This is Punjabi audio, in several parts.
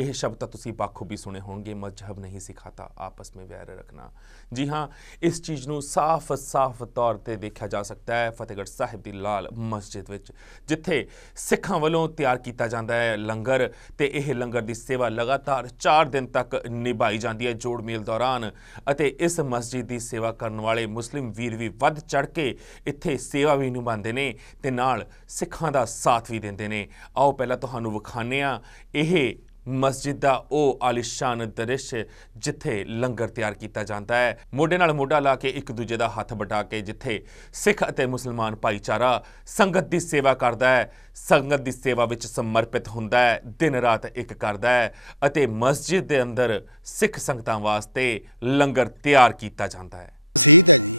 ਇਹ ਸ਼ਬਦ ਤਾਂ ਤੁਸੀਂ ਬਾਖੂਬੀ ਸੁਣੇ ਹੋਣਗੇ, ਮਜ਼ਹਬ ਨਹੀਂ ਸਿਖਾਤਾ, ਆਪਸ ਵਿੱਚ ਵੈਰ ਰੱਖਣਾ। ਜੀ ਹਾਂ, ਇਸ ਚੀਜ਼ ਨੂੰ ਸਾਫ਼-ਸਾਫ਼ ਤੌਰ ਤੇ ਦੇਖਿਆ ਜਾ ਸਕਦਾ ਹੈ, ਫਤਿਹਗੜ੍ਹ ਸਾਹਿਬ ਦੀ ਲਾਲ ਮਸਜਿਦ ਵਿੱਚ, ਜਿੱਥੇ ਸਿੱਖਾਂ ਵੱਲੋਂ ਤਿਆਰ ਕੀਤਾ ਜਾਂਦਾ ਹੈ ਲੰਗਰ ਤੇ ਇਹ ਲੰਗਰ ਦੀ ਸੇਵਾ ਲਗਾਤਾਰ 4 ਦਿਨ ਤੱਕ ਨਿਭਾਈ ਜਾਂਦੀ ਹੈ ਜੋੜ ਮੇਲ ਦੌਰਾਨ ਅਤੇ ਇਸ ਮਸਜਿਦ ਦੀ ਸੇਵਾ ਕਰਨ ਵਾਲੇ ਮੁਸਲਿਮ ਵੀਰ ਵੀ ਵੱਧ ਚੜ ਕੇ ਇੱਥੇ ਸੇਵਾ ਵੀ ਨਿਭਾਉਂਦੇ ਨੇ ਤੇ ਨਾਲ ਸਿੱਖਾਂ ਦਾ ਸਾਥ ਵੀ ਦਿੰਦੇ ਨੇ। ਆਓ ਪਹਿਲਾਂ ਤੁਹਾਨੂੰ ਵਿਖਾਉਂਦੇ ਹਾਂ, ਇਹ ਮਸਜਿਦ ਦਾ ਉਹ ਆਲੀਸ਼ਾਨ ਦ੍ਰਿਸ਼ ਜਿੱਥੇ ਲੰਗਰ ਤਿਆਰ ਕੀਤਾ ਜਾਂਦਾ ਹੈ। ਮੋਢੇ ਨਾਲ ਮੋਢਾ ਲਾ ਕੇ ਇੱਕ ਦੂਜੇ ਦਾ ਹੱਥ ਵਟਾ ਕੇ ਜਿੱਥੇ ਸਿੱਖ ਅਤੇ ਮੁਸਲਮਾਨ ਭਾਈਚਾਰਾ ਸੰਗਤ ਦੀ ਸੇਵਾ ਕਰਦਾ ਹੈ। ਸੰਗਤ ਦੀ ਸੇਵਾ ਵਿੱਚ ਸਮਰਪਿਤ ਹੁੰਦਾ ਹੈ, ਦਿਨ ਰਾਤ ਇੱਕ ਕਰਦਾ ਹੈ ਅਤੇ ਮਸਜਿਦ ਦੇ ਅੰਦਰ ਸਿੱਖ ਸੰਗਤਾਂ ਵਾਸਤੇ ਲੰਗਰ ਤਿਆਰ ਕੀਤਾ ਜਾਂਦਾ ਹੈ। ਮਸੀਤ ਹੈ ਜੀ।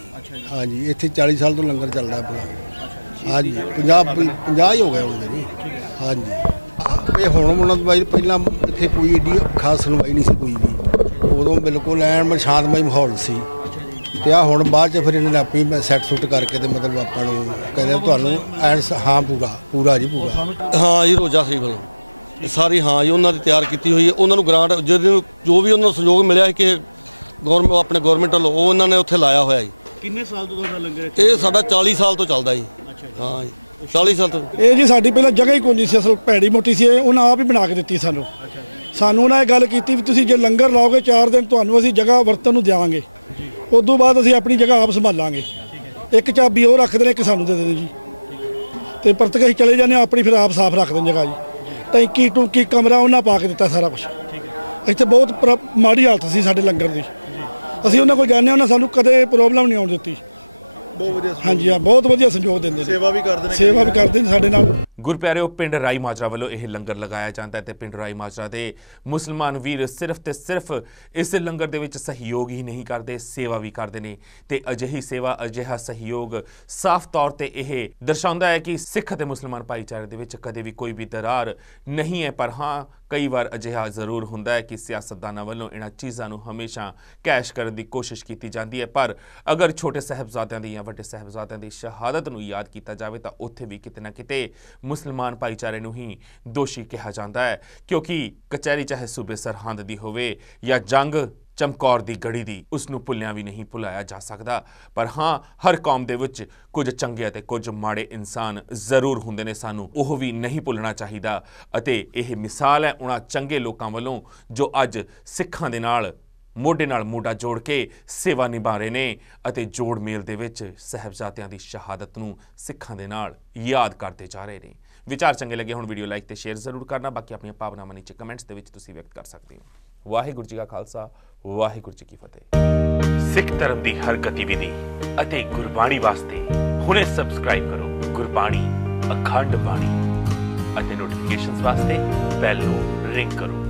ਹਾਂਜੀ, ਇੱਥੇ 40 ਸਾਲ ਤੋਂ ਲੰਗਰ ਚੱਲਦਾ ਆਪਣਾ ਹਾਂਜੀ 50 50 ਹੀ ਹੋ ਗਏ ਹੋਣਗੇ ਜੀ। ਹਾਂਜੀ। ਇਹ ਹੁਣ ਉਹਨਾਂ ਤੋਂ ਬਾਅਦ ਪਹਿਲਾਂ ਇੱਥੇ ਕੋਈ ਏਡੀ ਖਾਸ ਸੁਣਵਾਈ ਨਹੀਂ ਸੀ ਕੋਈ ਵੀ। ਉਦੋਂ ਬਿਲਕੁਲ ਐਨ ਸ਼ਾਂਤਮਈ ਮਾਹੌਲ ਸੀ। ਤੇ ਆ ਹੁਣ ਬਾਅਦ ਚ ਫਿਰ ਇਹਨਾਂ ਨੇ ਆਪਣੀ ਸੈੱਟ ਸੁੱਟ ਕਰਕੇ ਤੇ ਮਤਲਬ ਆਪਾਂ ਨੂੰ ਕਹਿੰਦੇ ਤੁਹਾਨੂੰ ਐਨ ਹਾਂ ਪੂਰਾ ਪੂਰਾ ਜੀ ਪੂਰਾ। ਹਾਂ ਜੀ ਰੋਜਾ ਸ਼ਰੀਫ ਵੱਲੋਂ ਇਹ ਸਾਰੀ ਹਾਂ ਜੀ ਉਹਨਾਂ ਦੀ ਤਿਆਰ ਕੀਤੀ ਹੋਈ ਹੈ। ਉਹਨਾਂ ਨੂੰ ਗ੍ਰਾਂਟ ਜਦੋਂ ਜੋ ਵੀ ਉਹਨਾਂ ਨੂੰ ਸਹਿਯੋਗ ਮਿਲਿਆ ਹੈ ਕਿ ਗਵਰਨਮੈਂਟ ਆਪਣੇ ਗਵਰਨਮੈਂਟ ਵੱਲੋਂ ਉਹ ਉਹਨਾਂ ਨੇ ਉੱਥੇ ਲਾਇਆ ਹੋਇਆ ਜੀ। ਕਿੰਨੇ ਸਾਲ ਤੋਂ ਤੁਹਾਡਾ ਲੰਗਰ ਇਹ ਸਾਡਾ 40 ਸਾਲ ਤੋਂ ਚੱਲਦਾ ਜੀ। ਹਾਂ ਜੀ। 40 ਸਾਲ ਤੋਂ? ਇਹ ਜੀ ਸਾਡੀ ਪਹਿਲਾਂ ਜਗ੍ਹਾ ਹੀ ਕੋਈ ਨਹੀਂ ਸੀ, ਅਸਲ ਭੈੜੀ ਮੋਟੀ ਸੀ ਇਹ, ਉਹਨਾਂ ਆਪ ਹੀ ਬਣਾ ਕੇ ਦਿੱਤੀ ਸਾਨੂੰ। ਸਾਨੂੰ ਉਹਨਾਂ ਇਹ ਗੱਲ ਕੀਤੀ ਵੀ ਤੁਸੀਂ ਜੇ ਲੰਗਰ ਲਾਓਗੇ 4 ਦਿਨ, ਤੁਹਾਨੂੰ ਅਸੀਂ ਜਗ੍ਹਾ ਵਰਤਨ ਨੂੰ ਦੇਵਾਂਗੇ ਉਸ ਤੋਂ ਬਾਅਦ ਅਸੀਂ ਆਪਣੀ ਜਗ੍ਹਾ ਆਪ ਸੰਭਾਲਾਂਗੇ। ਇੱਕ ਚਾਬੀ ਉਹ ਰੱਖਦੇ ਨੇ ਇੱਕ ਸਾਨੂੰ ਦੇ ਦਿੰਦੇ ਜੀ। ਤੇ ਪਰਤਕ ਅਸੀਂ ਚਲੇ ਜਾਂਦੇ ਹਾਂ, ਆਪਣੀ ਫਿਰ ਆਪ ਸਾਫ਼ ਰੱਖ ਦਿੰਦੇ ਜਗ੍ਹਾ ਜੀ। ਟੈਂਕੀ, ਟੂਕੀ, ਕਮਰਾ ਉਹਨਾਂ ਪਾ ਕੇ ਦਿੱਤਾ ਸਾਰਾ ਕੁਝ ਇੱਥੇ ਬਹੁਤ ਪ੍ਰ- ਮਾੜੀ ਹਾਲਤ ਸੀ ਸਾਡੇ ਲੰਗਰ ਦੀ। ਅਸੀਂ ਉਹਨਾਂ ਕੋਲ ਜਾਂਦੇ ਹਾਂ, ਉਹਨਾਂ ਸਾਨੂੰ ਕਦੇ ਪ੍ਰੋਬਲਮ ਨਹੀਂ ਆਉਣ ਦਿੱਤੀ। ਬਹੁਤ ਵਧੀਆ ਹਾਂਜੀ ਹਾਂ ਬਹੁਤ ਵਧੀਆ ਸਹਿਯੋਗ ਦਿੰਦੇ ਨੇ। ਸੇਵਾ ਵੀ ਕਰਦੇ ਨੇ ਸੇਵਾ ਵੀ ਕਰਦੇ ਨੇ ਸਾਡੇ ਨਾਲ। ਗੁਰਪਿਆਰਿਓ ਪਿੰਡ ਰਾਈ ਮਾਜਰਾ ਵੱਲੋਂ ਇਹ ਲੰਗਰ ਲਗਾਇਆ ਜਾਂਦਾ ਹੈ ਤੇ ਪਿੰਡ ਰਾਈ ਮਾਜਰਾ ਦੇ ਮੁਸਲਮਾਨ ਵੀਰ ਸਿਰਫ ਤੇ ਸਿਰਫ ਇਸ ਲੰਗਰ ਦੇ ਵਿੱਚ ਸਹਿਯੋਗ ਹੀ ਨਹੀਂ ਕਰਦੇ, ਸੇਵਾ ਵੀ ਕਰਦੇ ਨੇ ਤੇ ਅਜਿਹੀ ਸੇਵਾ, ਅਜਿਹਾ ਸਹਿਯੋਗ ਸਾਫ਼ ਤੌਰ ਤੇ ਇਹ ਦਰਸਾਉਂਦਾ ਹੈ ਕਿ ਸਿੱਖ ਅਤੇ ਮੁਸਲਮਾਨ ਭਾਈਚਾਰੇ ਦੇ ਵਿੱਚ ਕਦੇ ਵੀ ਕੋਈ ਵੀ ਦਰਾਰ ਨਹੀਂ ਹੈ, ਪਰ ਹਾਂ, ਕਈ ਵਾਰ ਅਜਿਹਾ ਜ਼ਰੂਰ ਹੁੰਦਾ ਹੈ ਕਿ ਸਿਆਸਤਦਾਨਾਂ ਵੱਲੋਂ ਇਹਨਾਂ ਚੀਜ਼ਾਂ ਨੂੰ ਹਮੇਸ਼ਾ ਕੈਸ਼ ਕਰਨ ਦੀ ਕੋਸ਼ਿਸ਼ ਕੀਤੀ ਜਾਂਦੀ ਹੈ, ਪਰ ਅਗਰ ਛੋਟੇ ਸਹਿਬਜ਼ਾਦਿਆਂ ਦੀ ਜਾਂ ਵੱਡੇ ਸਹਿਬਜ਼ਾਦਿਆਂ ਦੀ ਸ਼ਹਾਦਤ ਨੂੰ ਯਾਦ ਕੀਤਾ ਜਾਵੇ ਤਾਂ ਉੱਥੇ ਵੀ ਕਿਤੇ ਨਾ ਕਿਤੇ ਮੁਸਲਮਾਨ ਭਾਈਚਾਰੇ ਨੂੰ ਹੀ ਦੋਸ਼ੀ ਕਿਹਾ ਜਾਂਦਾ ਹੈ, ਕਿਉਂਕਿ ਕਚਹਿਰੀ ਚਾਹੇ ਸੂਬੇ ਸਰਹੰਦ ਦੀ ਹੋਵੇ ਜਾਂ ਜੰਗ ਚਮਕੌਰ ਦੀ ਗੜੀ ਦੀ ਉਸ ਨੂੰ ਭੁੱਲਿਆਂ ਵੀ ਨਹੀਂ ਭੁਲਾਇਆ ਜਾ ਸਕਦਾ। ਪਰ ਹਾਂ, ਹਰ ਕੌਮ ਦੇ ਵਿੱਚ ਕੁਝ ਚੰਗੇ ਅਤੇ ਕੁਝ ਮਾੜੇ ਇਨਸਾਨ ਜ਼ਰੂਰ ਹੁੰਦੇ ਨੇ ਸਾਨੂੰ, ਉਹ ਵੀ ਨਹੀਂ ਭੁੱਲਣਾ ਚਾਹੀਦਾ। ਅਤੇ ਇਹ ਮਿਸਾਲ ਹੈ ਉਹਨਾਂ ਚੰਗੇ ਲੋਕਾਂ ਵੱਲੋਂ ਜੋ ਅੱਜ ਸਿੱਖਾਂ ਦੇ ਨਾਲ ਮੋਢੇ ਨਾਲ ਮੋਢਾ ਜੋੜ ਕੇ ਸੇਵਾ ਨਿਭਾ ਰਹੇ ਨੇ ਅਤੇ ਜੋੜ ਮੇਲ ਦੇ ਵਿੱਚ ਸਹਿਬਜ਼ਾਦਿਆਂ ਦੀ ਸ਼ਹਾਦਤ ਨੂੰ ਸਿੱਖਾਂ ਦੇ ਨਾਲ ਯਾਦ ਕਰਦੇ ਜਾ ਰਹੇ ਨੇ। ਵਿਚਾਰ ਚੰਗੇ ਲੱਗੇ ਹੁਣ, ਵੀਡੀਓ ਲਾਈਕ ਤੇ ਸ਼ੇਅਰ ਜ਼ਰੂਰ ਕਰਨਾ। ਬਾਕੀ ਆਪਣੀਆਂ ਭਾਵਨਾਵਾਂ ਨੀਚੇ ਕਮੈਂਟਸ ਦੇ ਵਿੱਚ ਤੁਸੀਂ ਵਿਅਕਤ ਕਰ ਸਕਦੇ ਹੋ। ਵਾਹਿਗੁਰੂ ਜੀ ਕਾ ਖਾਲਸਾ, ਵਾਹਿਗੁਰੂ ਜੀ ਕੀ ਫਤਿਹ। ਸਿੱਖ ਧਰਮ ਦੀ ਹਰ ਗਤੀਵਿਧੀ ਅਤੇ ਗੁਰਬਾਣੀ ਵਾਸਤੇ ਹੁਣੇ ਸਬਸਕ੍ਰਾਈਬ ਕਰੋ ਗੁਰਬਾਣੀ, ਅਖੰਡ ਬਾਣੀ ਅਤੇ ਨੋਟੀਫਿਕੇਸ਼ਨਸ ਵਾਸਤੇ ਬੈਲ ਨੂੰ ਰਿੰਗ ਕਰੋ।